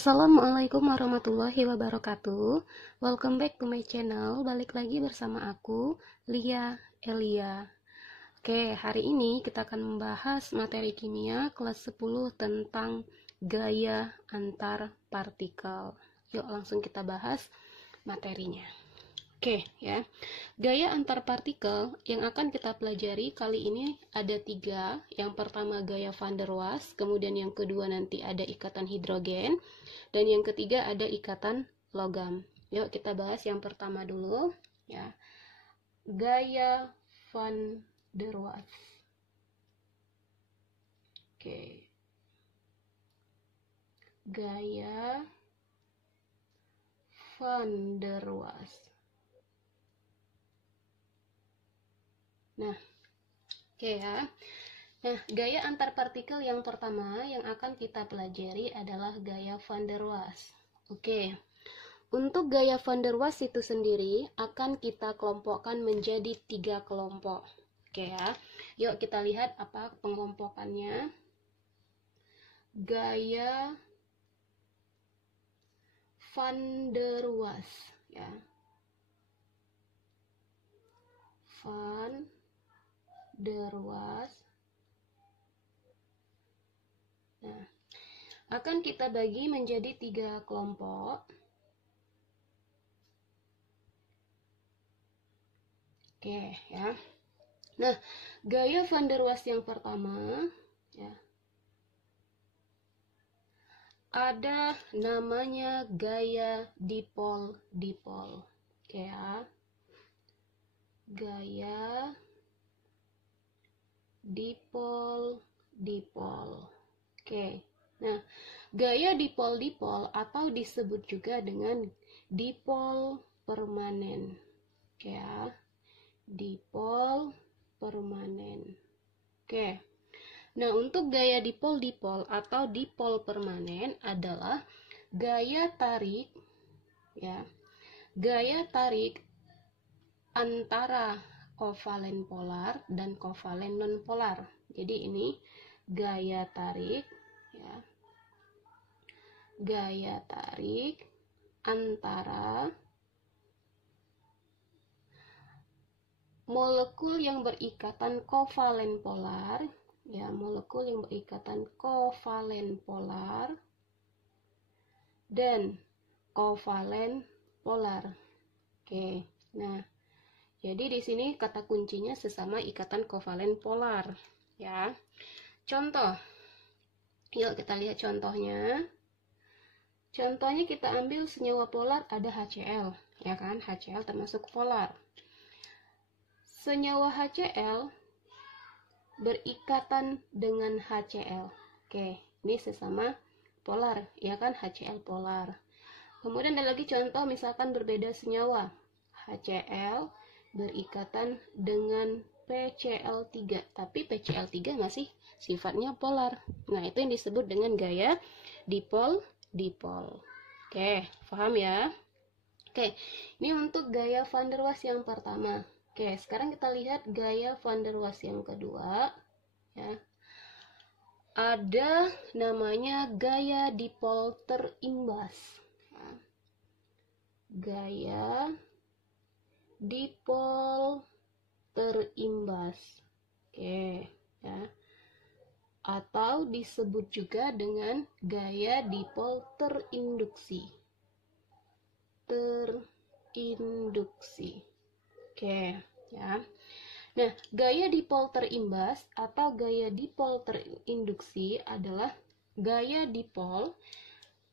Assalamualaikum warahmatullahi wabarakatuh. Welcome back to my channel. Balik lagi bersama aku, Lia Elia. Oke, hari ini kita akan membahas materi kimia kelas 10 tentang gaya antar partikel. Yuk langsung kita bahas materinya. Oke ya, gaya antar partikel yang akan kita pelajari kali ini ada 3. Yang pertama gaya van der Waals, kemudian yang kedua nanti ada ikatan hidrogen, dan yang ketiga ada ikatan logam. Yuk kita bahas yang pertama dulu ya, gaya van der Waals. Oke, gaya van der Waals. Nah, oke ya. Nah, gaya antar partikel yang pertama yang akan kita pelajari adalah gaya van der Waals. Oke. Untuk gaya van der Waals itu sendiri akan kita kelompokkan menjadi 3 kelompok. Oke ya. Yuk kita lihat apa pengelompokannya. Gaya van der Waals ya. Van der Waals. Nah, akan kita bagi menjadi 3 kelompok. Oke ya. Nah, gaya van der Waals yang pertama ya, ada namanya gaya dipol-dipol. Oke ya. Gaya dipol-dipol. Oke. Nah, gaya dipol-dipol atau disebut juga dengan dipol permanen. Oke ya. Dipol permanen. Oke. Nah, untuk gaya dipol-dipol atau dipol permanen adalah gaya tarik ya. Gaya tarik antara kovalen polar dan kovalen nonpolar. Jadi ini gaya tarik ya. Gaya tarik antara molekul yang berikatan kovalen polar ya, molekul yang berikatan kovalen polar dan kovalen polar. Oke. Nah, jadi di sini kata kuncinya sesama ikatan kovalen polar ya. Contoh. Yuk kita lihat contohnya. Contohnya kita ambil senyawa polar ada HCl, ya kan? HCl termasuk polar. Senyawa HCl berikatan dengan HCl. Oke, ini sesama polar, ya kan? HCl polar. Kemudian ada lagi contoh misalkan berbeda senyawa. HCl berikatan dengan PCl3, tapi PCl3 masih sifatnya polar. Nah, itu yang disebut dengan gaya dipol-dipol. Oke, paham ya? Oke, ini untuk gaya van der Waals yang pertama. Oke, sekarang kita lihat gaya van der Waals yang kedua. Ya. Ada namanya gaya dipol terimbas. Ya. Gaya dipol terimbas. Oke, ya. Atau disebut juga dengan gaya dipol terinduksi. Terinduksi. Oke, ya. Nah, gaya dipol terimbas atau gaya dipol terinduksi adalah gaya dipol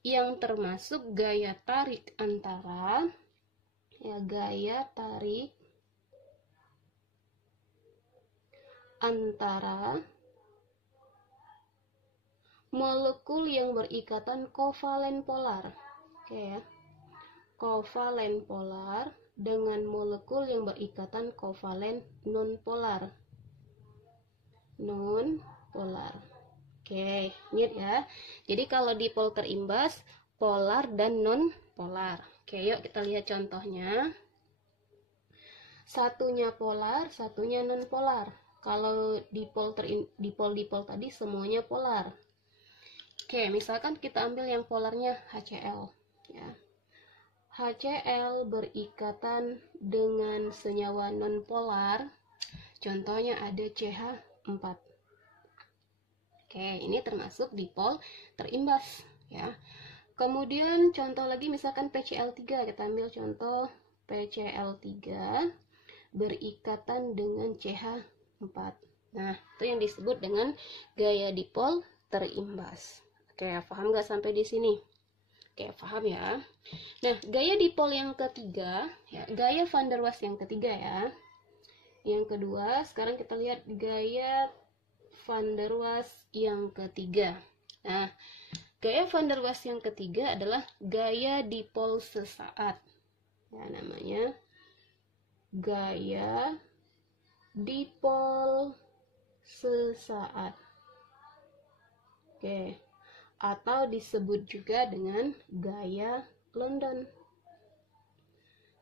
yang termasuk gaya tarik antara ya, gaya tarik antara molekul yang berikatan kovalen polar. Oke ya. Kovalen polar dengan molekul yang berikatan kovalen nonpolar. Nonpolar. Oke, ingat ya. Jadi kalau dipol terimbas polar dan nonpolar. Oke, yuk kita lihat contohnya. Satunya polar, satunya nonpolar. Kalau dipol-dipol tadi semuanya polar. Oke, misalkan kita ambil yang polarnya HCl ya. HCl berikatan dengan senyawa nonpolar, contohnya ada CH4. Oke, ini termasuk dipol terimbas ya. Kemudian contoh lagi misalkan PCl3, kita ambil contoh PCl3 berikatan dengan CH4. Nah, itu yang disebut dengan gaya dipol terimbas. Oke, paham nggak sampai di sini? Oke, paham ya. Nah, gaya dipol yang ketiga, ya, gaya van der Waals yang ketiga ya. Yang kedua, sekarang kita lihat gaya van der Waals yang ketiga. Nah, gaya van der Waals yang ketiga adalah gaya dipol sesaat. Ya, namanya gaya dipol sesaat. Oke. Atau disebut juga dengan gaya London.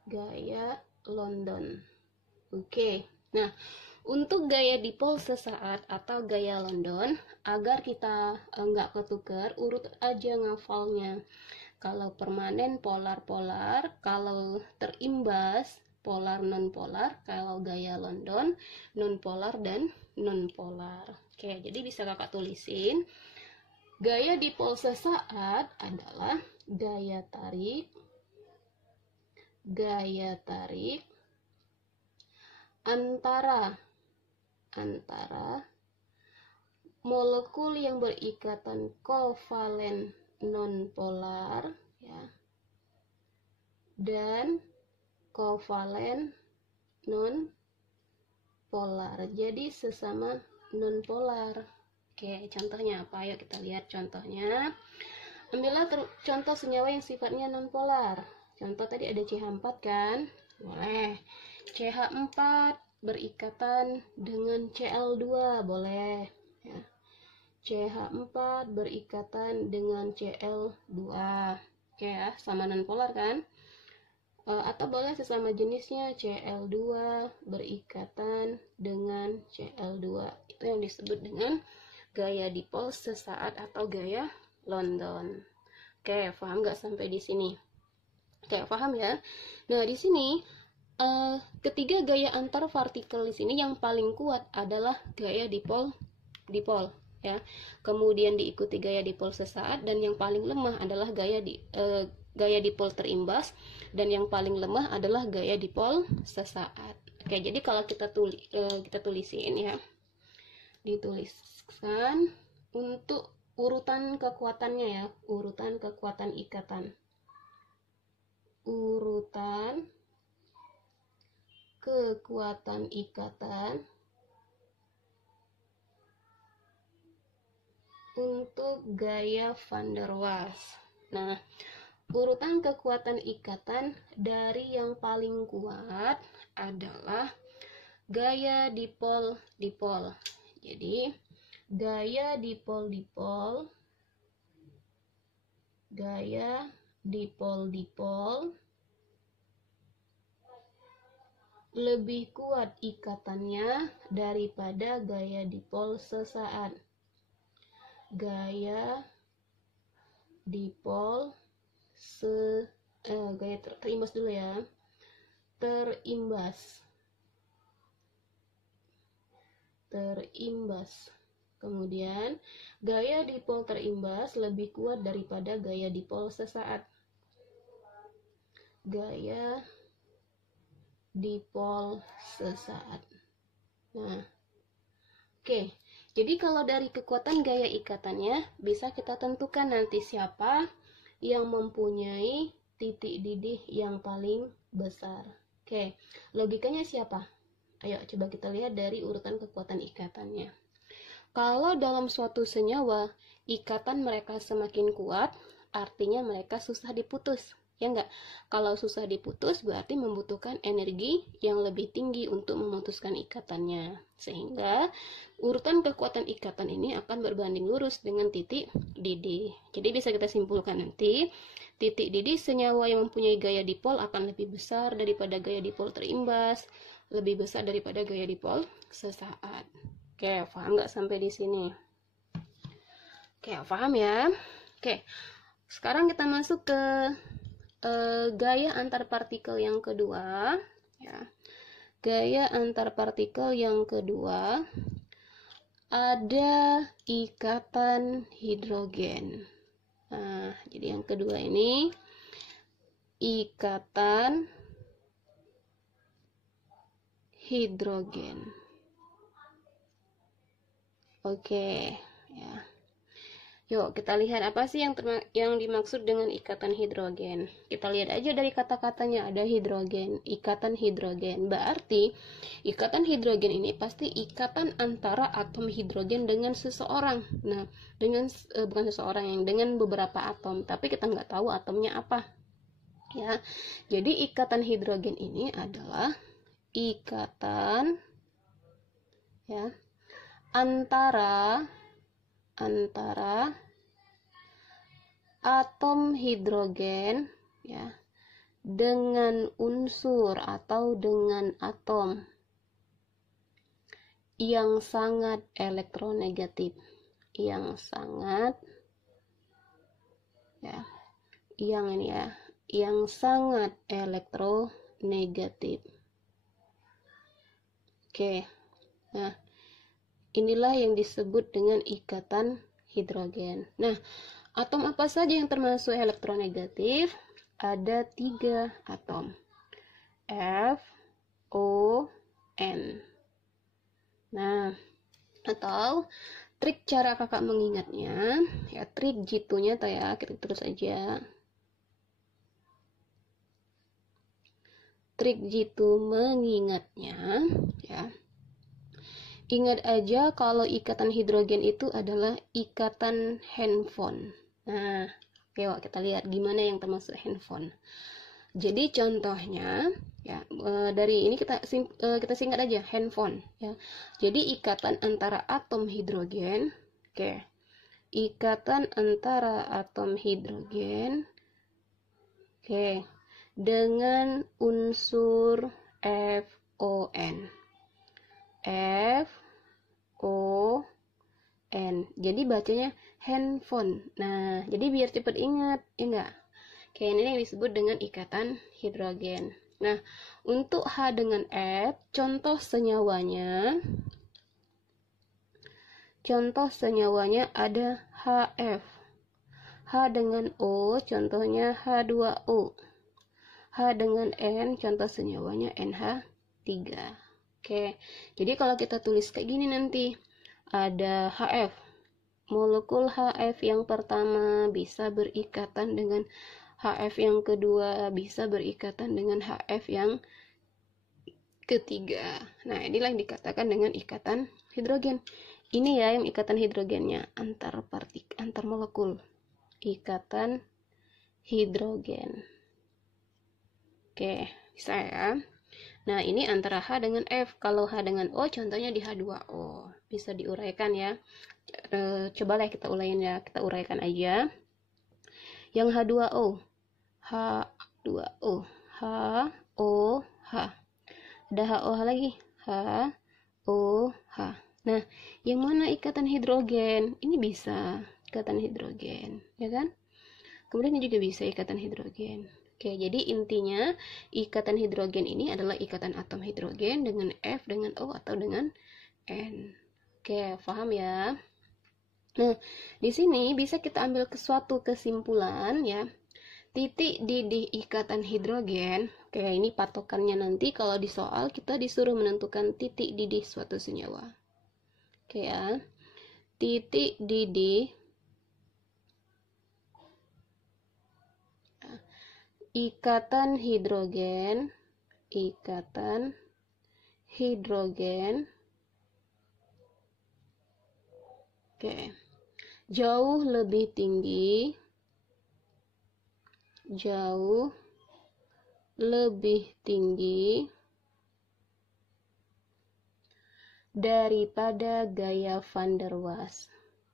Gaya London. Oke. Nah, untuk gaya dipol sesaat atau gaya London, agar kita nggak ketukar, urut aja ngafalnya. Kalau permanen polar-polar, kalau terimbas polar non-polar, kalau gaya London non-polar dan non-polar. Oke, jadi bisa kakak tulisin. Gaya dipol sesaat adalah gaya tarik antara molekul yang berikatan kovalen nonpolar ya, dan kovalen nonpolar. Jadi sesama nonpolar. Oke, contohnya apa? Ayo kita lihat contohnya. Ambillah contoh senyawa yang sifatnya nonpolar. Contoh tadi ada CH4 kan? Boleh. CH4 berikatan dengan Cl2, boleh. Ya. CH4 berikatan dengan Cl2. Oke ya, sama nonpolar kan? Atau boleh sesama jenisnya Cl2 berikatan dengan Cl2. Itu yang disebut dengan gaya dipol sesaat atau gaya London. Oke, paham nggak sampai di sini? Oke, paham ya? Nah, di sini ketiga gaya antar partikel di sini yang paling kuat adalah gaya dipol ya. Kemudian diikuti gaya dipol sesaat, dan yang paling lemah adalah gaya dipol terimbas, dan yang paling lemah adalah gaya dipol sesaat. Oke, jadi kalau kita tulisin ya. Dituliskan untuk urutan kekuatannya ya, urutan kekuatan ikatan. Urutan kekuatan ikatan untuk gaya van der Waals. Nah, urutan kekuatan ikatan dari yang paling kuat adalah gaya dipol-dipol. Jadi, gaya dipol-dipol lebih kuat ikatannya daripada gaya dipol sesaat. Gaya dipol gaya terimbas dulu ya. Terimbas. Kemudian, gaya dipol terimbas lebih kuat daripada gaya dipol sesaat. Gaya dipol sesaat. Nah, oke. Jadi kalau dari kekuatan gaya ikatannya, bisa kita tentukan nanti siapa yang mempunyai titik didih yang paling besar. Oke, logikanya siapa? Ayo coba kita lihat dari urutan kekuatan ikatannya. Kalau dalam suatu senyawa, ikatan mereka semakin kuat, artinya mereka susah diputus. Ya enggak? Kalau susah diputus, berarti membutuhkan energi yang lebih tinggi untuk memutuskan ikatannya. Sehingga, urutan kekuatan ikatan ini akan berbanding lurus dengan titik didih. Jadi bisa kita simpulkan nanti, titik didih senyawa yang mempunyai gaya dipol akan lebih besar daripada gaya dipol terimbas, lebih besar daripada gaya dipol sesaat. Oke, paham nggak sampai di sini? Oke, paham ya? Oke, sekarang kita masuk ke gaya antar partikel yang kedua. Ya. Gaya antar partikel yang kedua, ada ikatan hidrogen. Nah, jadi yang kedua ini ikatan hidrogen. Oke, ya. Yuk, kita lihat apa sih yang dimaksud dengan ikatan hidrogen. Kita lihat aja dari kata-katanya, ada hidrogen, ikatan hidrogen. Berarti, ikatan hidrogen ini pasti ikatan antara atom hidrogen dengan seseorang. Nah, bukan seseorang, yang dengan beberapa atom, tapi kita nggak tahu atomnya apa. Ya, jadi ikatan hidrogen ini adalah ikatan ya antara atom hidrogen ya dengan unsur atau dengan atom yang sangat elektronegatif, yang sangat sangat elektronegatif. Oke. Nah, inilah yang disebut dengan ikatan hidrogen. Nah, atom apa saja yang termasuk elektronegatif? Ada 3 atom. F, O, N. Nah, atau trik cara kakak mengingatnya, ya trik jitunya ya, kita terus aja. Trik jitu mengingatnya, ya. Ingat aja kalau ikatan hidrogen itu adalah ikatan handphone. Nah, oke, kita lihat gimana yang termasuk handphone. Jadi contohnya, ya dari ini kita singkat aja handphone. Ya. Jadi ikatan antara atom hidrogen, oke, ikatan antara atom hidrogen, oke, dengan unsur FON. FON. Jadi bacanya handphone. Nah, jadi biar cepat ingat, ya enggak? Oke, ini yang disebut dengan ikatan hidrogen. Nah, untuk H dengan F, contoh senyawanya ada HF. H dengan O, contohnya H2O. H dengan N, contoh senyawanya NH3. Oke, jadi kalau kita tulis kayak gini nanti, ada HF. Molekul HF yang pertama bisa berikatan dengan HF yang kedua, bisa berikatan dengan HF yang ketiga. Nah, inilah yang dikatakan dengan ikatan hidrogen. Ini ya yang ikatan hidrogennya, antar molekul. Ikatan hidrogen. Oke, bisa ya. Nah, ini antara H dengan F. Kalau H dengan O, contohnya di H2O. Bisa diuraikan ya. Cobalah kita uraikan aja. Yang H2O. H2O. H-O-H. Ada HOH lagi. H-O-H. Nah, yang mana ikatan hidrogen? Ini bisa ikatan hidrogen, ya kan? Kemudian ini juga bisa ikatan hidrogen. Oke, jadi intinya ikatan hidrogen ini adalah ikatan atom hidrogen dengan F, dengan O, atau dengan N. Oke, paham ya? Nah, di sini bisa kita ambil suatu kesimpulan ya. Titik didih ikatan hidrogen. Oke, ini patokannya nanti kalau di soal kita disuruh menentukan titik didih suatu senyawa. Oke ya. Titik didih ikatan hidrogen oke, jauh lebih tinggi daripada gaya van der Waals.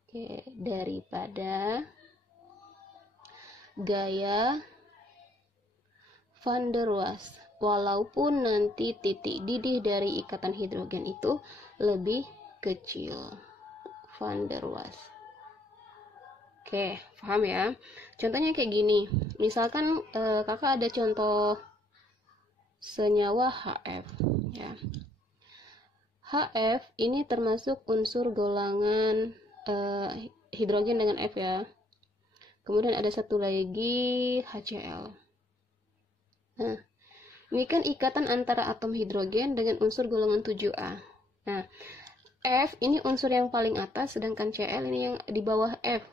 Oke, daripada gaya van der Waals, walaupun nanti titik didih dari ikatan hidrogen itu lebih kecil. Van der Waals. Oke, paham ya? Contohnya kayak gini. Misalkan kakak ada contoh senyawa HF ya. HF ini termasuk unsur golongan hidrogen dengan F ya. Kemudian ada satu lagi HCl. Nah, ini kan ikatan antara atom hidrogen dengan unsur golongan 7A. Nah, F ini unsur yang paling atas, sedangkan Cl ini yang di bawah F.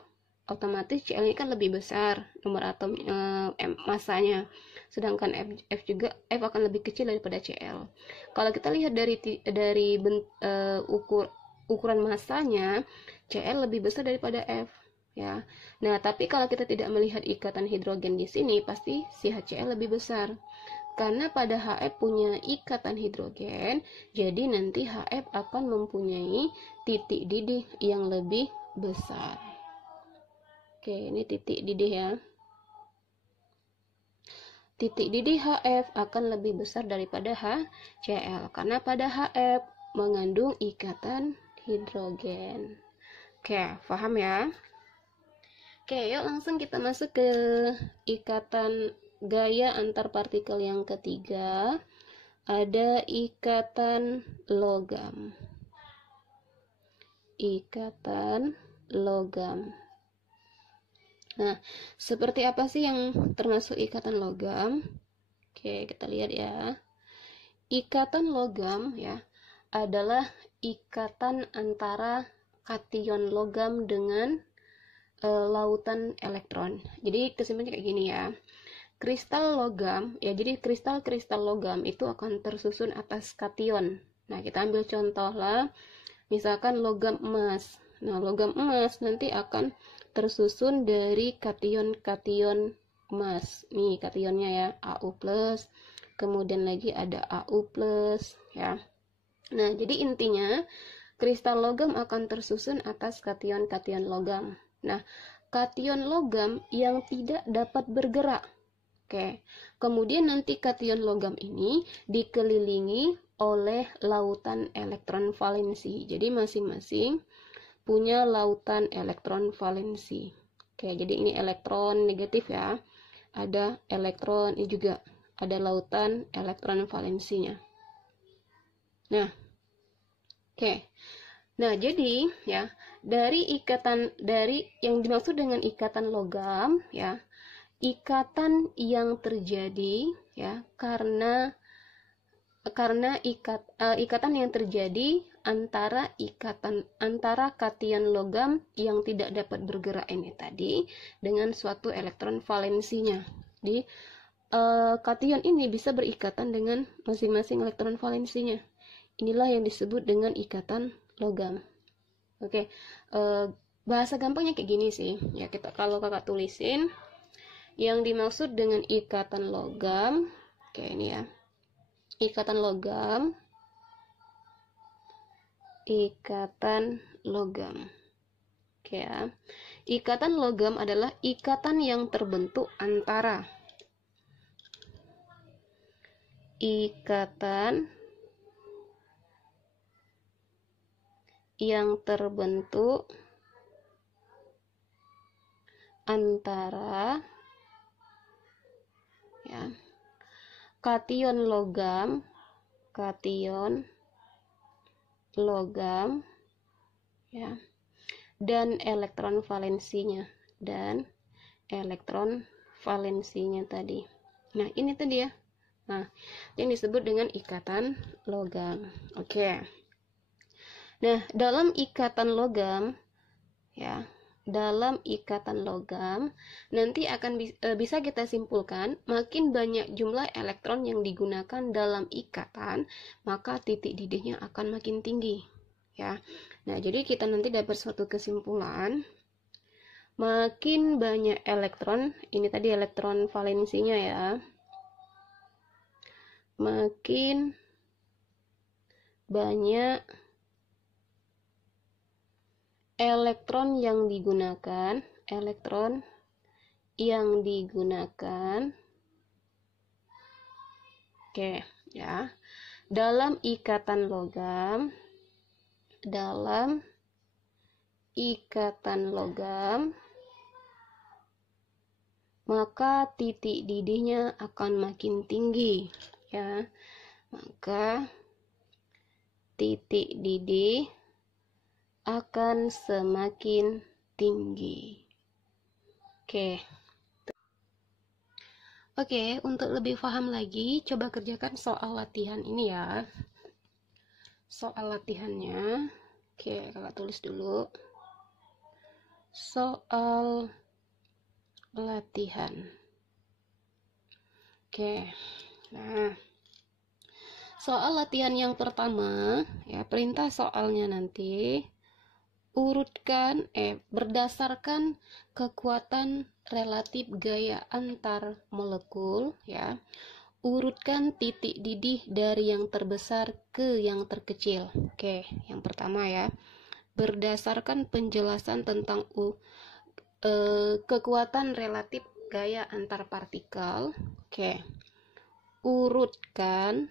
Otomatis Cl ini kan lebih besar nomor atom masanya, sedangkan F juga F akan lebih kecil daripada Cl. Kalau kita lihat dari ukuran masanya, Cl lebih besar daripada F ya. Nah, tapi kalau kita tidak melihat ikatan hidrogen di sini, pasti si HCl lebih besar. Karena pada HF punya ikatan hidrogen, jadi nanti HF akan mempunyai titik didih yang lebih besar. Oke, ini titik didih ya. Titik didih HF akan lebih besar daripada HCl, karena pada HF mengandung ikatan hidrogen. Oke, paham ya? Oke, yuk langsung kita masuk ke ikatan gaya antar partikel yang ketiga. Ada ikatan logam. Ikatan logam. Nah, seperti apa sih yang termasuk ikatan logam? Oke, kita lihat ya. Ikatan logam ya adalah ikatan antara kation logam dengan lautan elektron. Jadi kesimpulannya kayak gini ya. Kristal logam, ya jadi kristal-kristal logam itu akan tersusun atas kation. Nah, kita ambil contoh lah, misalkan logam emas. Nah, logam emas nanti akan tersusun dari kation-kation emas. Nih, kationnya ya, Au+, kemudian lagi ada Au+, ya. Nah, jadi intinya, kristal logam akan tersusun atas kation-kation logam. Nah, kation logam yang tidak dapat bergerak. Oke, kemudian nanti kation logam ini dikelilingi oleh lautan elektron valensi. Jadi masing-masing punya lautan elektron valensi. Oke, jadi ini elektron negatif ya. Ada elektron, ini juga ada lautan elektron valensinya. Nah, oke. Nah, jadi ya, dari yang dimaksud dengan ikatan logam ya, ikatan yang terjadi ya karena ikatan yang terjadi antara kation logam yang tidak dapat bergerak ini tadi dengan suatu elektron valensinya. Di kation ini bisa berikatan dengan masing-masing elektron valensinya. Inilah yang disebut dengan ikatan logam. Oke, bahasa gampangnya kayak gini sih ya, kita kalau kakak tulisin yang dimaksud dengan ikatan logam, oke ini ya, ikatan logam, oke ya, ikatan logam adalah ikatan yang terbentuk antara ya, kation logam ya, dan elektron valensinya tadi. Nah, ini tadi ya. Nah, yang disebut dengan ikatan logam. Oke. Nah, dalam ikatan logam ya, nanti akan bisa kita simpulkan makin banyak jumlah elektron yang digunakan dalam ikatan, maka titik didihnya akan makin tinggi ya. Nah, jadi kita nanti dapat suatu kesimpulan, makin banyak elektron, ini tadi elektron valensinya ya, makin banyak elektron yang digunakan oke ya, dalam ikatan logam maka titik didihnya akan makin tinggi, ya. Maka titik didih akan semakin tinggi. Oke, untuk lebih paham lagi, coba kerjakan soal latihan ini ya. Soal latihannya, oke, kakak tulis dulu. Soal latihan. Oke, nah, soal latihan yang pertama, ya, perintah soalnya nanti urutkan berdasarkan kekuatan relatif gaya antar molekul, ya. Urutkan titik didih dari yang terbesar ke yang terkecil. Oke, yang pertama ya. Berdasarkan penjelasan tentang kekuatan relatif gaya antar partikel. Oke. Urutkan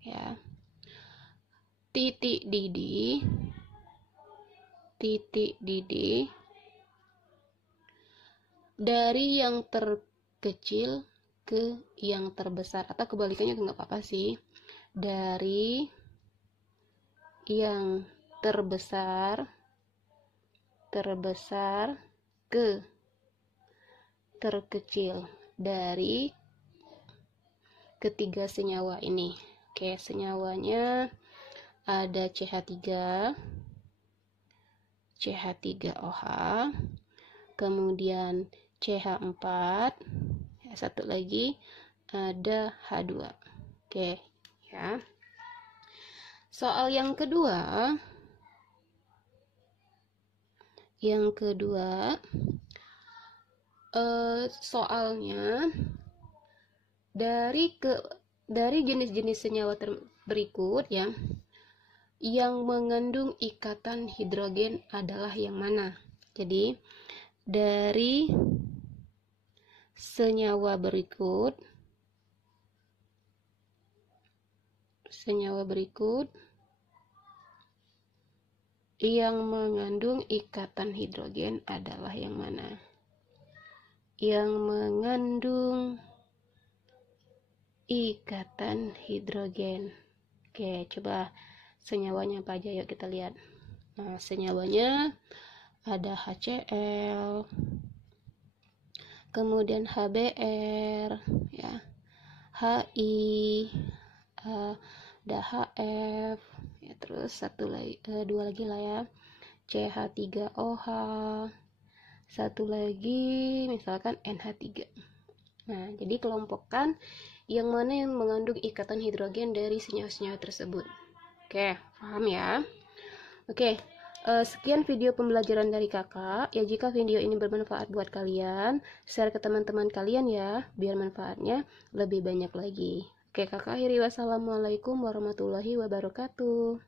ya. Titik didih dari yang terkecil ke yang terbesar, atau kebalikannya nggak apa-apa sih, dari yang terbesar ke terkecil dari ketiga senyawa ini. Oke, senyawanya ada CH3OH, kemudian CH4, ya, satu lagi ada H2. Oke, ya. Soal yang kedua, soalnya dari jenis-jenis senyawa berikut ya, yang mengandung ikatan hidrogen adalah yang mana? Jadi dari senyawa berikut yang mengandung ikatan hidrogen adalah yang mana? Yang mengandung ikatan hidrogen. Oke, coba senyawanya apa aja, yuk kita lihat. Nah, senyawanya ada HCl, kemudian HBr, ya, HI, ada HF, ya, terus dua lagi lah ya, CH3OH, satu lagi misalkan NH3. Nah, jadi kelompokkan yang mana yang mengandung ikatan hidrogen dari senyawa-senyawa tersebut. Oke, paham ya? Oke, sekian video pembelajaran dari kakak. Ya, jika video ini bermanfaat buat kalian, share ke teman-teman kalian ya, biar manfaatnya lebih banyak lagi. Oke, kakak akhiri. Wassalamualaikum warahmatullahi wabarakatuh.